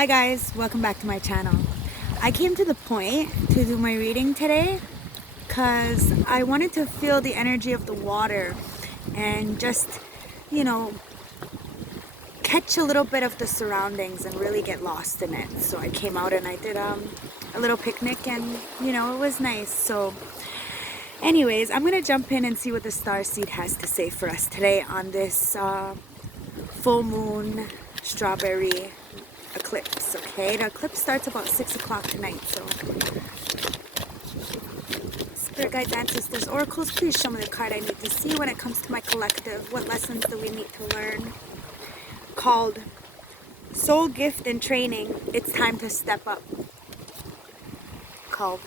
Hi guys, welcome back to my channel. I came to the point to do my reading today because I wanted to feel the energy of the water and just, you know, catch a little bit of the surroundings and really get lost in it. So I came out and I did a little picnic and, you know, it was nice. So anyways, I'm going to jump in and see what the starseed has to say for us today on this full moon strawberry eclipse. Okay, the eclipse starts about 6 o'clock tonight. So spirit guides, ancestors, oracles, please show me the card I need to see when it comes to my collective. What lessons do we need to learn? Called soul gift and training, it's time to step up. Called.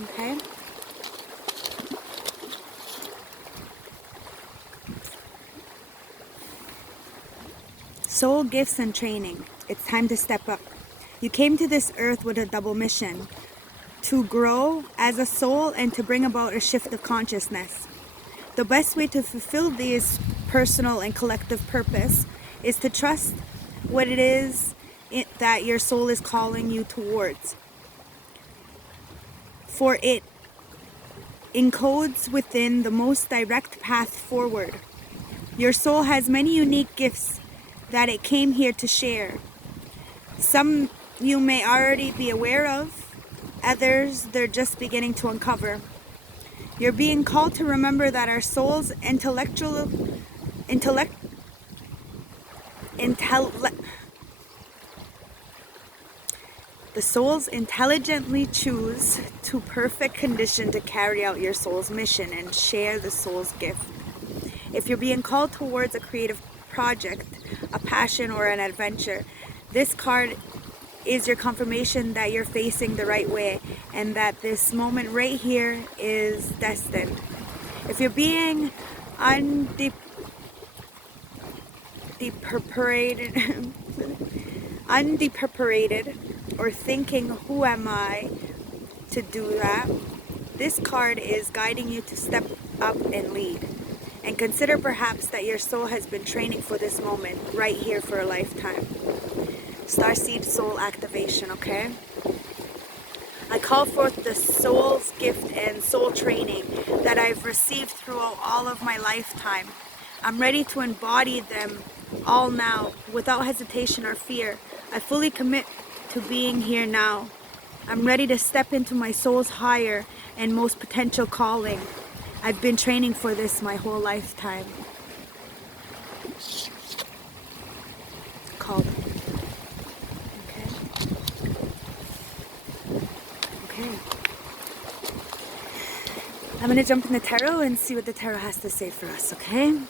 Okay, soul gifts and training. It's time to step up. You came to this earth with a double mission: to grow as a soul and to bring about a shift of consciousness. The best way to fulfill this personal and collective purpose is to trust what it is that your soul is calling you towards. For it encodes within the most direct path forward. Your soul has many unique gifts that it came here to share. Some you may already be aware of, others they're just beginning to uncover. You're being called to remember that our soul's the souls intelligently choose to perfect condition to carry out your soul's mission and share the soul's gift. If you're being called towards a creative project, a passion, or an adventure, this card is your confirmation that you're facing the right way and that this moment right here is destined. If you're being unprepared or thinking, who am I to do that? This card is guiding you to step up and lead. And consider perhaps that your soul has been training for this moment right here for a lifetime. Starseed soul activation, okay? I call forth the soul's gift and soul training that I've received throughout all of my lifetime. I'm ready to embody them all now without hesitation or fear. I fully commit to being here now. I'm ready to step into my soul's higher and most potential calling. I've been training for this my whole lifetime. Called. Okay. I'm going to jump in the tarot and see what the tarot has to say for us, okay?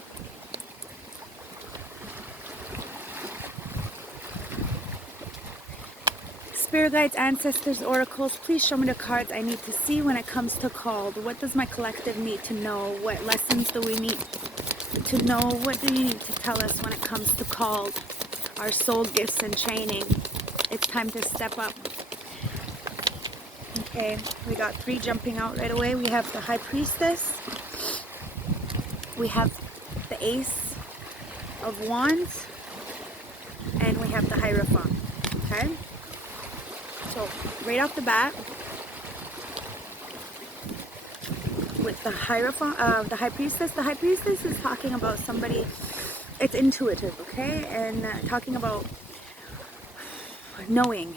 Spirit guides, ancestors, oracles, please show me the cards I need to see when it comes to called. What does my collective need to know? What lessons do we need to know? What do you need to tell us when it comes to called? Our soul gifts and training. It's time to step up. Okay, we got 3 jumping out right away. We have the High Priestess. We have the Ace of Wands. And we have the Hierophant. Okay? So, right off the bat, with the Hierophant, the High Priestess is talking about somebody, it's intuitive, okay? And talking about knowing.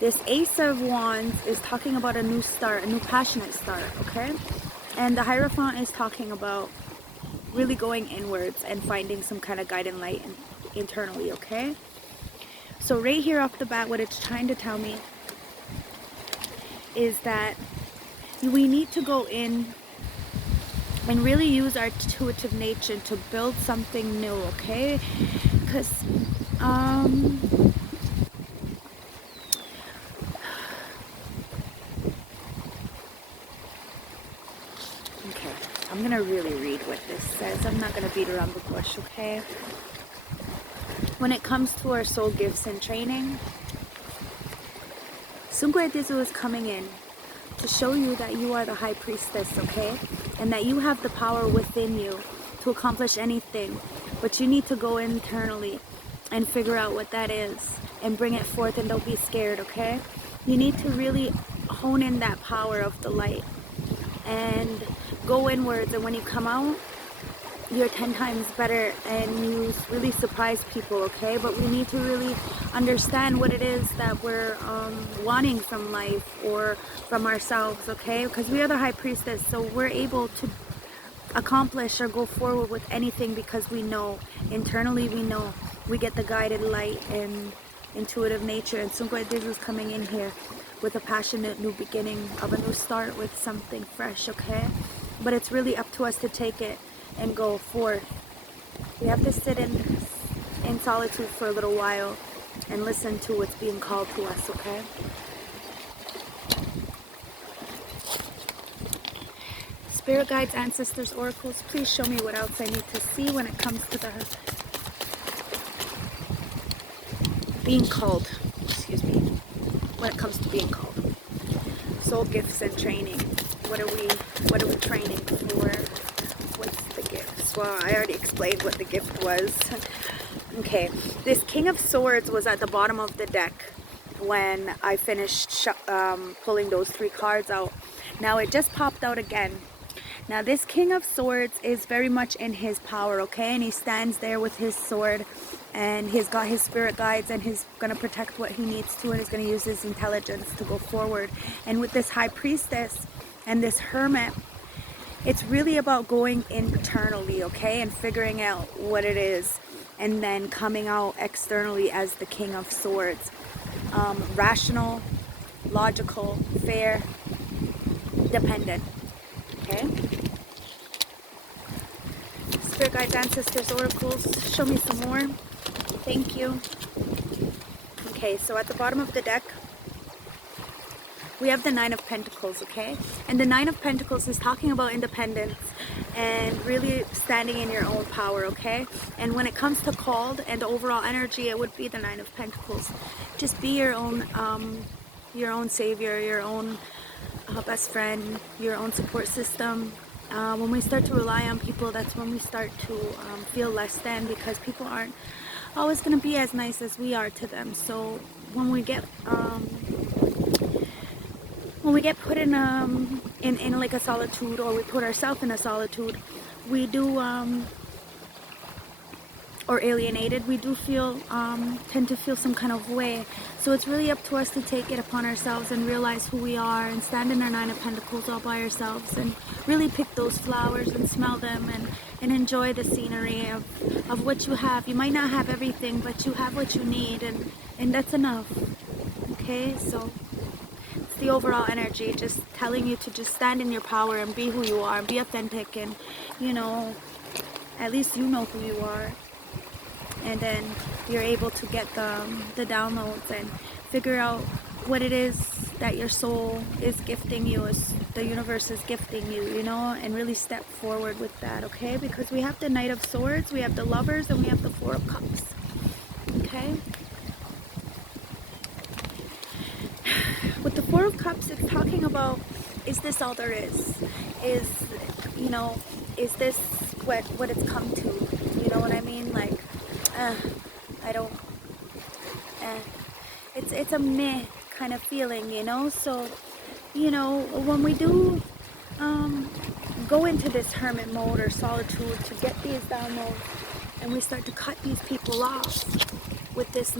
This Ace of Wands is talking about a new start, a new passionate start, okay? And the Hierophant is talking about really going inwards and finding some kind of guiding light internally, okay? So right here off the bat, what it's trying to tell me is that we need to go in and really use our intuitive nature to build something new, okay? Because, okay, I'm going to really read what this says. I'm not going to beat around the bush, okay? When it comes to our soul gifts and training, Sunguetizu is coming in to show you that you are the High Priestess, okay? And that you have the power within you to accomplish anything. But you need to go internally and figure out what that is and bring it forth, and don't be scared, okay? You need to really hone in that power of the light and go inwards, and when you come out, you're 10 times better and you really surprise people, okay? But we need to really understand what it is that we're wanting from life or from ourselves, okay? Because we are the high priestess, so we're able to accomplish or go forward with anything because we know, internally we know, we get the guided light and intuitive nature. And Sungwe Diz is coming in here with a passionate new beginning of a new start with something fresh, okay? But it's really up to us to take it and go forth. We have to sit in solitude for a little while and listen to what's being called to us, okay? Spirit guides, ancestors, oracles, please show me what else I need to see when it comes to the being called, excuse me, when it comes to being called. Soul gifts and training. What are we training for? What's the gifts? Well, I already explained what the gift was. Okay, this King of Swords was at the bottom of the deck when I finished pulling those 3 cards out. Now it just popped out again. Now this King of Swords is very much in his power, okay? And he stands there with his sword, and he's got his spirit guides, and he's going to protect what he needs to, and he's going to use his intelligence to go forward. And with this High Priestess and this Hermit, it's really about going internally, okay? And figuring out what it is, and then coming out externally as the King of Swords. Rational, logical, fair, dependent, okay? Spirit guides, ancestors, oracles, show me some more. Thank you. Okay, so at the bottom of the deck, we have the 9 of Pentacles, okay? And the 9 of Pentacles is talking about independence and really standing in your own power, okay? And when it comes to called and overall energy, it would be the 9 of Pentacles. Just be your own savior, your own best friend, your own support system. When we start to rely on people, that's when we start to feel less than, because people aren't always going to be as nice as we are to them. So when we get put in like a solitude, or we put ourselves in a solitude, we do or alienated, we do feel tend to feel some kind of way. So it's really up to us to take it upon ourselves and realize who we are, and stand in our 9 of Pentacles all by ourselves, and really pick those flowers and smell them, and enjoy the scenery of what you have. You might not have everything, but you have what you need, and that's enough, okay? So it's the overall energy just telling you to just stand in your power and be who you are, and be authentic, and you know, at least you know who you are. And then you're able to get the downloads and figure out what it is that your soul is gifting you, as the universe is gifting you, you know, and really step forward with that, okay? Because we have the Knight of Swords, we have the Lovers, and we have the 4 of Cups, okay? With the 4 of Cups, it's talking about, is this all there is? Is, you know, is this what it's come to? You know what I mean? Like, I don't, it's a meh kind of feeling, you know? So, you know, when we do go into this hermit mode or solitude to get these downloads, and we start to cut these people off with this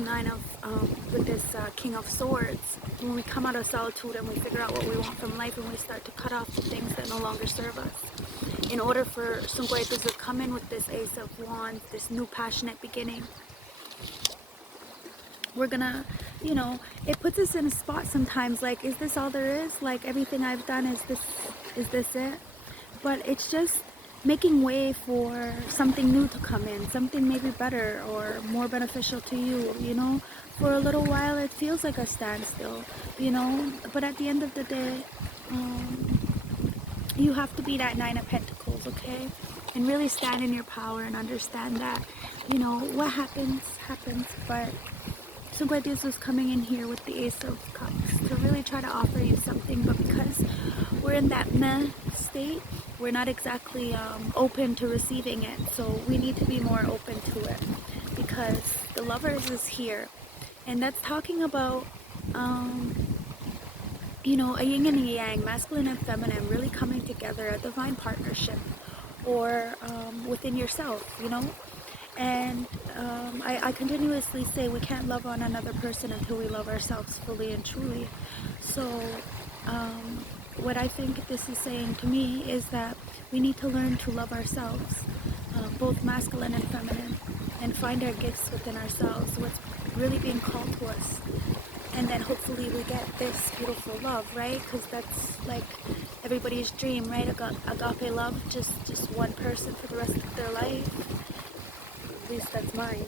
King of Swords, when we come out of solitude and we figure out what we want from life, and we start to cut off the things that no longer serve us, in order for Sungwetas to come in with this Ace of Wands, this new passionate beginning, we're gonna, you know, it puts us in a spot sometimes, like, is this all there is? Like, everything I've done, is this it? But it's just making way for something new to come in, something maybe better or more beneficial to you, you know? For a little while it feels like a standstill, you know, but at the end of the day, you have to be that 9 of Pentacles, okay? And really stand in your power and understand that, you know, what happens, but Sungwetas is coming in here with the Ace of Cups to really try to offer you something, but because we're in that meh state, we're not exactly open to receiving it. So we need to be more open to it, because the Lovers is here, and that's talking about you know, a yin and a yang, masculine and feminine, really coming together, a divine partnership, or within yourself, you know. And I continuously say we can't love on another person until we love ourselves fully and truly. So what I think this is saying to me is that we need to learn to love ourselves, both masculine and feminine, and find our gifts within ourselves, what's really being called to us. And then hopefully we get this beautiful love, right? Because that's like everybody's dream, right? Agape love, just one person for the rest of their life. At least that's mine.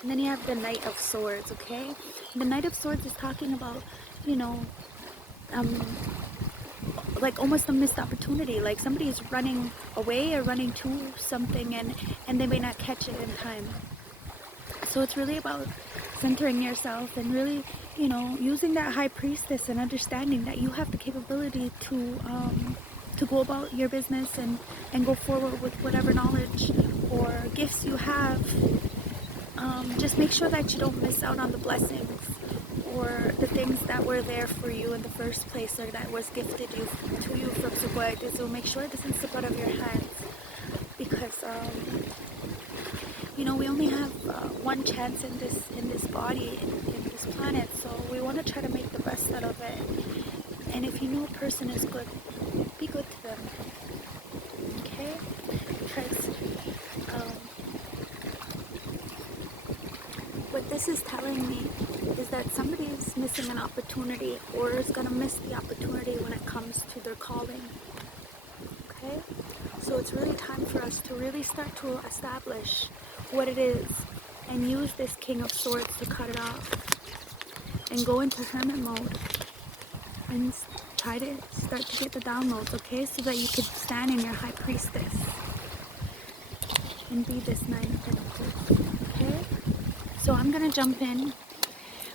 And then you have the Knight of Swords, okay? The Knight of Swords is talking about, you know, like almost a missed opportunity. Like somebody is running away or running to something, and they may not catch it in time. So it's really about centering yourself and really, you know, using that High Priestess and understanding that you have the capability to go about your business and go forward with whatever knowledge or gifts you have. Just make sure that you don't miss out on the blessings or the things that were there for you in the first place, or that was gifted to you from Sukwai. So make sure it doesn't slip out of your hands, because you know, we only have one chance in this body, in this planet, so we want to try to make the best out of it. And if you know a person is good, be good to them, okay? Because what this is telling me is that somebody is missing an opportunity, or is going to miss the opportunity when it comes to their calling, okay? So it's really time for us to really start to establish what it is and use this King of Swords to cut it off and go into hermit mode and try to start to get the downloads, okay? So that you can stand in your High Priestess and be this Knight of Pentacles, okay? So I'm going to jump in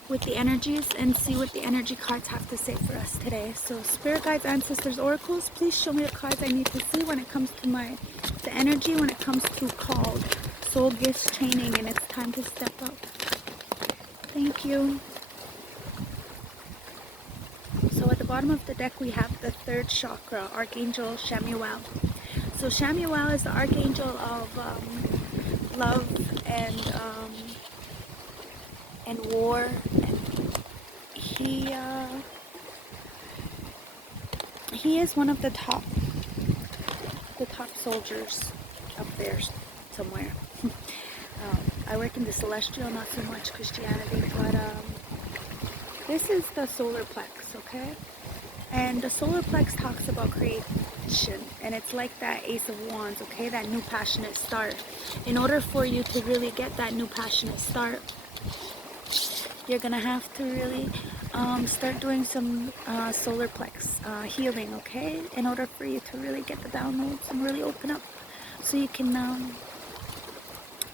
with the energies and see what the energy cards have to say for us today. So Spirit Guides, Ancestors, Oracles, please show me the cards I need to see when it comes to the energy, when it comes to called, soul gifts, training, and it's time to step up. Thank you. So at the bottom of the deck we have the third chakra, Archangel Chamuel. So Chamuel is the Archangel of love and war, and he is one of the top soldiers up there somewhere. I work in the celestial, not so much Christianity, but this is the solar plex, okay? And the solar plex talks about creation, and it's like that Ace of Wands, okay? That new passionate start. In order for you to really get that new passionate start, you're gonna have to really start doing some solar plex healing, okay? In order for you to really get the downloads and really open up, so you can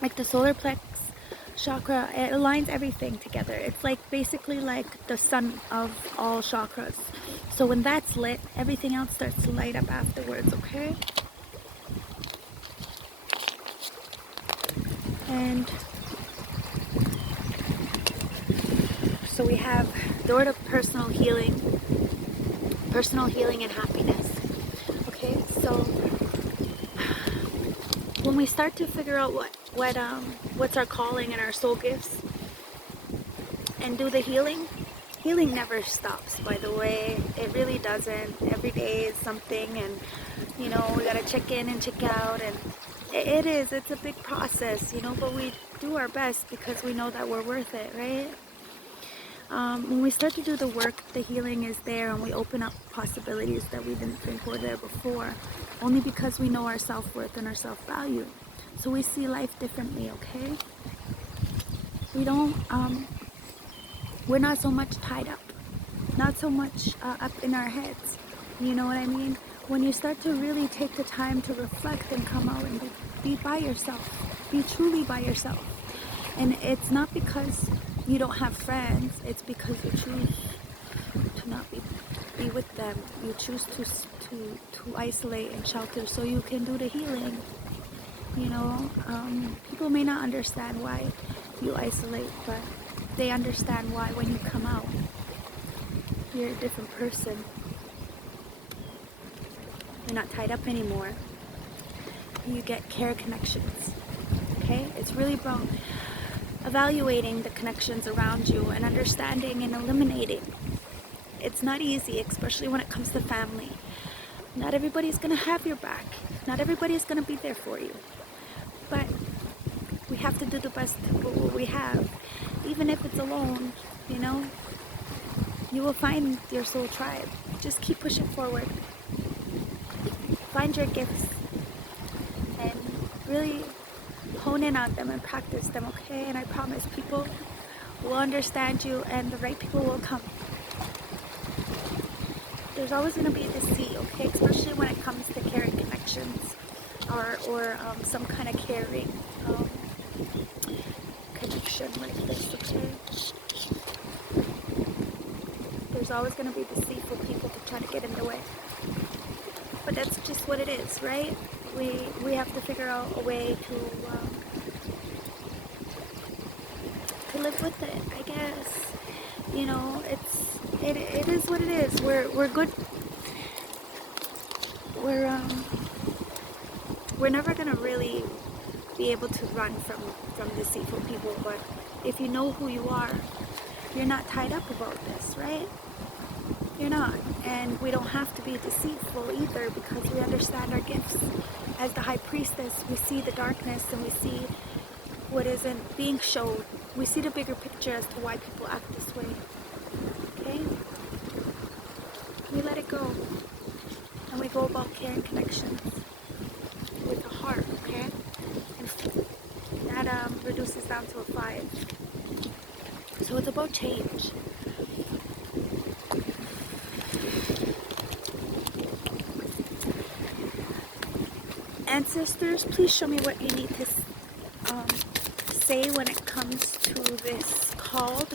like the solar plex chakra, it aligns everything together. It's like basically like the sun of all chakras. So when that's lit, everything else starts to light up afterwards, okay? And so we have door to personal healing and happiness. Okay, so when we start to figure out what's our calling and our soul gifts, and do the healing never stops, by the way. It really doesn't. Every day is something, and you know, we gotta check in and check out, and it's a big process, you know, but we do our best because we know that we're worth it, right? When we start to do the work, the healing is there, and we open up possibilities that we didn't think were there before, only because we know our self-worth and our self-value. So we see life differently, okay? We don't, we're not so much tied up, not so much up in our heads, you know what I mean? When you start to really take the time to reflect and come out and be by yourself, be truly by yourself. And it's not because you don't have friends, it's because you choose to not be with them. You choose to isolate and shelter so you can do the healing. You know, people may not understand why you isolate, but they understand why when you come out, you're a different person. You're not tied up anymore. You get care connections. Okay? It's really about evaluating the connections around you and understanding and eliminating. It's not easy, especially when it comes to family. Not everybody's gonna have your back. Not everybody's gonna be there for you. But we have to do the best with what we have. Even if it's alone, you know, you will find your soul tribe. Just keep pushing forward. Find your gifts and really hone in on them and practice them, okay? And I promise people will understand you and the right people will come. There's always going to be this sea, okay? Especially when it comes to caring connections or some kind of caring connection like this, okay? There's always going to be deceitful people to try to get in the way. But that's just what it is, right? We have to figure out a way to live with it, I guess. You know, it is what it is. We're good. We're never gonna really be able to run from deceitful people, but if you know who you are, you're not tied up about this, right? You're not. And we don't have to be deceitful either because we understand our gifts. As the high priestess, we see the darkness and we see what isn't being showed. We see the bigger picture as to why people act this way. Okay? We let it go. And we go about caring connections with the heart, okay? And that reduces down to a 5. So it's about change. Ancestors, please show me what you need to say when it comes to this called.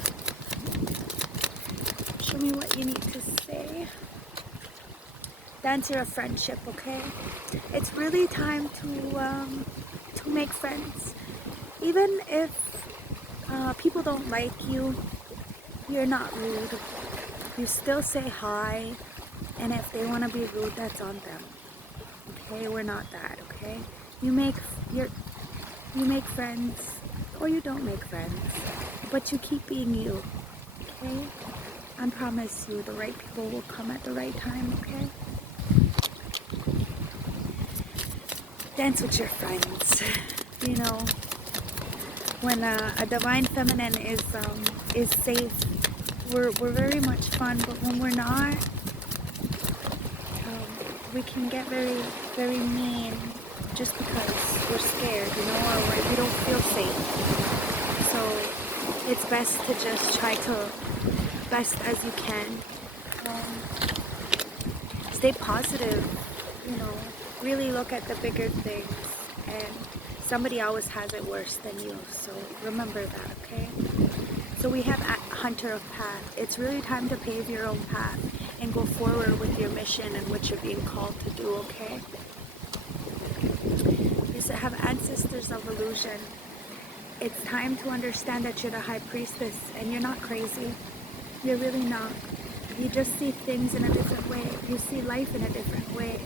Show me what you need to say. Dance your friendship, okay? It's really time to make friends. Even if people don't like you, you're not rude. You still say hi, and if they want to be rude, that's on them. Okay, we're not that, okay? You make friends, or you don't make friends, but you keep being you, okay? I promise you, the right people will come at the right time, okay? Dance with your friends. You know, when a divine feminine is safe, we're very much fun, but when we're not, we can get very, very mean just because we're scared, you know, or we don't feel safe. So it's best to just try to, best as you can, stay positive, you know, really look at the bigger things, and somebody always has it worse than you, so remember that, okay? So we have Hunter of Path. It's really time to pave your own path and go forward with your mission and what you're being called to do, okay? You have Ancestors of Illusion. It's time to understand that you're the High Priestess and you're not crazy. You're really not. You just see things in a different way. You see life in a different way.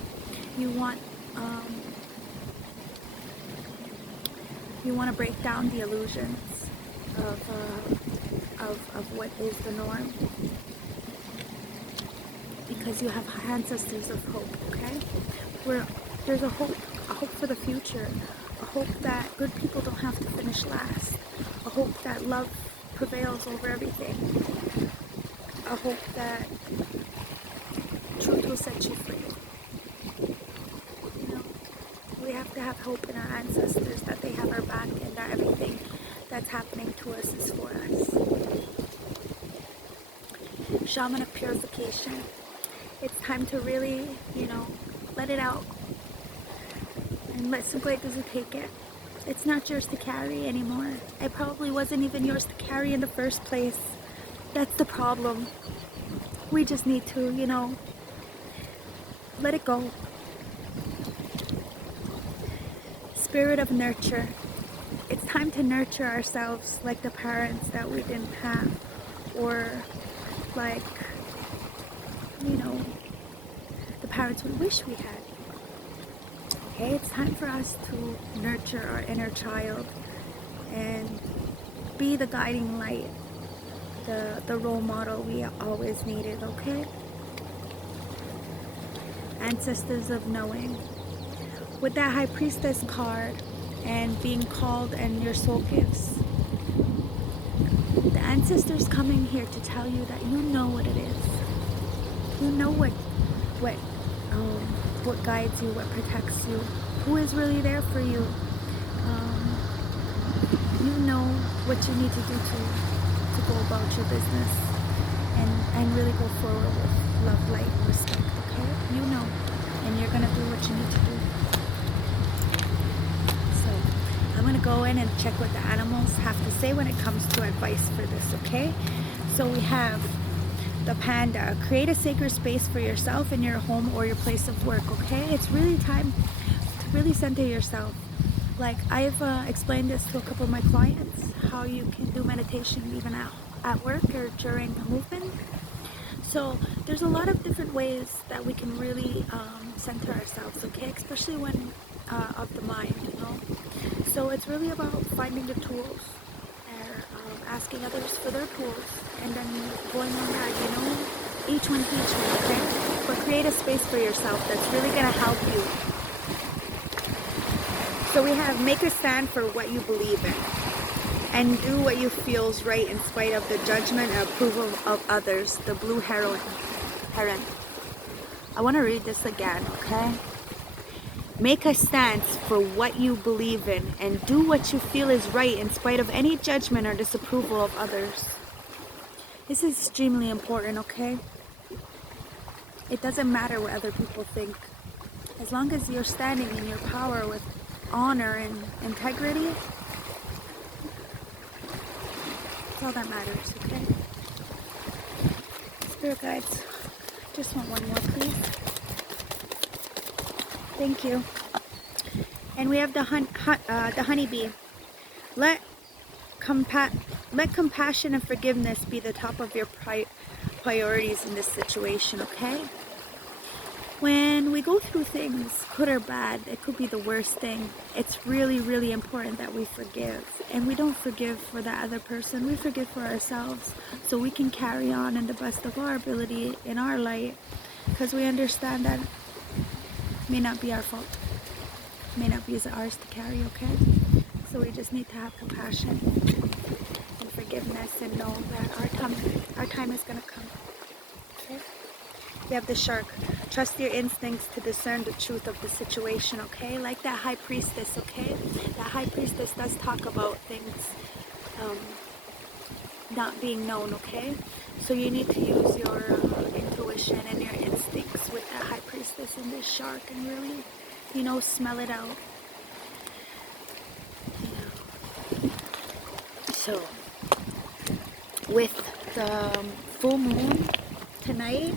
You want to break down the illusions of what is the norm, because you have Ancestors of Hope, okay? Where there's a hope for the future, a hope that good people don't have to finish last, a hope that love prevails over everything, a hope that truth will set you free. You know, we have to have hope in our ancestors that they have our back and that everything that's happening to us is for us. Shaman of Purification. It's time to really, you know, let it out and let somebody take it. It's not yours to carry anymore. It probably wasn't even yours to carry in the first place. That's the problem. We just need to, you know, let it go. Spirit of nurture. It's time to nurture ourselves like the parents that we didn't have, or like, you know, the parents we wish we had. Okay, it's time for us to nurture our inner child and be the guiding light, the role model we always needed, okay? Ancestors of knowing. With that High Priestess card and being called and your soul gifts, the ancestors coming here to tell you that you know what it is. You know what guides you, what protects you, who is really there for you. You know what you need to do to go about your business and really go forward with love, light, and respect, okay? You know, and you're gonna do what you need to do. So I'm gonna go in and check what the animals have to say when it comes to advice for this, okay? So we have the panda. Create a sacred space for yourself in your home or your place of work, okay? It's really time to really center yourself. Like, I've explained this to a couple of my clients, how you can do meditation even at work or during a movement. So there's a lot of different ways that we can really center ourselves, okay? Especially when of the mind, you know? So it's really about finding the tools, or asking others for their tools, and then going on that, you know? Each one teach one, okay? But create a space for yourself that's really gonna help you. So we have make a stand for what you believe in and do what you feel is right in spite of the judgment and approval of others. The blue heron. I want to read this again, okay? Make a stance for what you believe in and do what you feel is right in spite of any judgment or disapproval of others. This is extremely important, okay? It doesn't matter what other people think. As long as you're standing in your power with honor and integrity, that's all that matters, okay? Spirit guides, just want one more, please. Thank you. And we have the honeybee. Let compassion and forgiveness be the top of your priorities in this situation, okay? When we go through things, good or bad, it could be the worst thing. It's really, really important that we forgive. And we don't forgive for that other person. We forgive for ourselves so we can carry on in the best of our ability in our light. Because we understand that it may not be our fault. It may not be ours to carry, okay? So we just need to have compassion and forgiveness and know that our time is going to come. Okay? We have the shark. Trust your instincts to discern the truth of the situation, okay? Like that High Priestess, okay? That High Priestess does talk about things not being known, okay? So you need to use your intuition and your instincts with that High Priestess and this shark and really, you know, smell it out. You know. So, with the full moon tonight,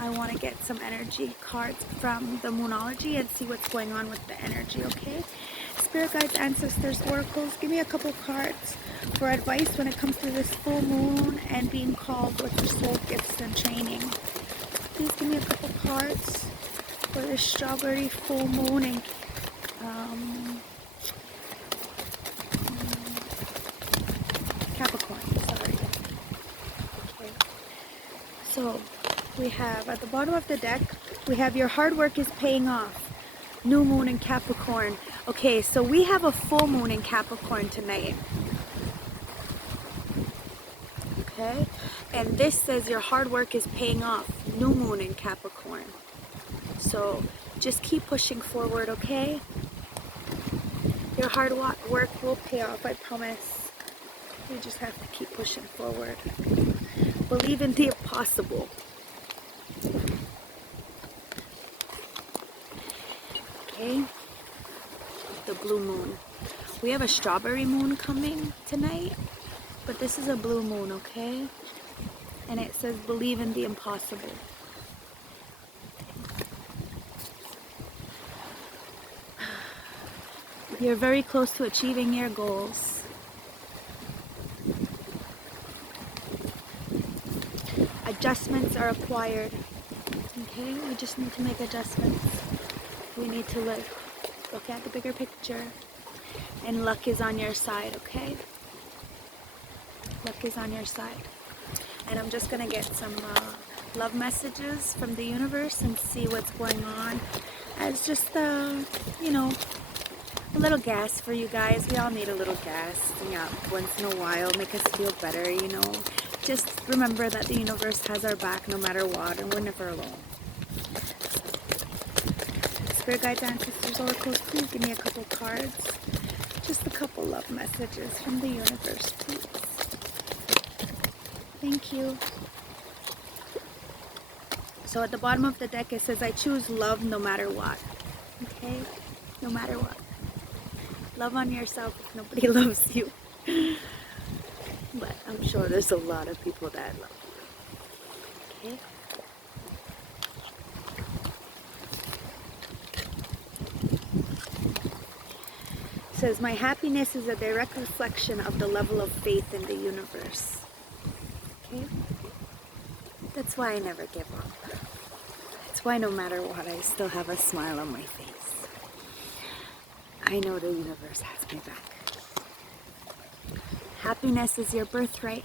I want to get some energy cards from the Moonology and see what's going on with the energy, okay? Spirit guides, ancestors, oracles, give me a couple cards for advice when it comes to this full moon and being called with your soul gifts and training. Please give me a couple cards for this strawberry full moon and Capricorn, sorry. Okay. So, we have at the bottom of the deck, we have your hard work is paying off. New moon in Capricorn. Okay, so we have a full moon in Capricorn tonight. Okay, and this says your hard work is paying off. New moon in Capricorn. So just keep pushing forward, okay? Your hard work will pay off, I promise. You just have to keep pushing forward. Believe in the impossible. Okay, the blue moon. We have a strawberry moon coming tonight, but this is a blue moon, okay? And it says believe in the impossible. We You're very close to achieving your goals. Adjustments are acquired. Okay, we just need to make adjustments. We need to look at the bigger picture. And luck is on your side, okay? Luck is on your side. And I'm just gonna get some love messages from the universe and see what's going on. As just, you know, a little gas for you guys. We all need a little gas, yeah, once in a while, make us feel better, you know. Just remember that the universe has our back no matter what, and we're never alone. Spirit guides, ancestors, oracles, please give me a couple cards. Just a couple love messages from the universe, please. Thank you. So at the bottom of the deck it says, I choose love no matter what. Okay? No matter what. Love on yourself if nobody loves you. But I'm sure there's a lot of people that love you. Okay? It says, my happiness is a direct reflection of the level of faith in the universe. Okay? That's why I never give up. That's why no matter what, I still have a smile on my face. I know the universe has my back. Happiness is your birthright.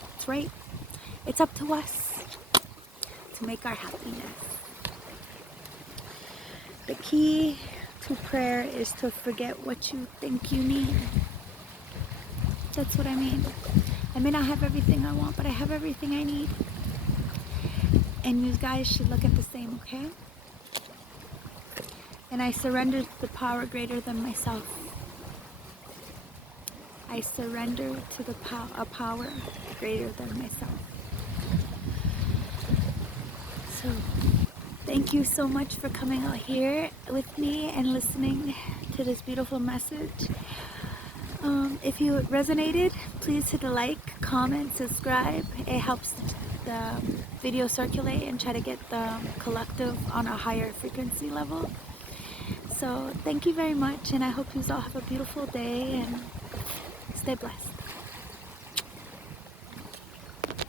That's right. It's up to us to make our happiness. The key to prayer is to forget what you think you need. That's what I mean. I may not have everything I want, but I have everything I need. And you guys should look at the same, okay? And I surrender to the power greater than myself. I surrender to the a power greater than myself. So, thank you so much for coming out here with me and listening to this beautiful message. If you resonated, please hit a like, comment, subscribe. It helps the video circulate and try to get the collective on a higher frequency level. So thank you very much, and I hope you all have a beautiful day and stay blessed.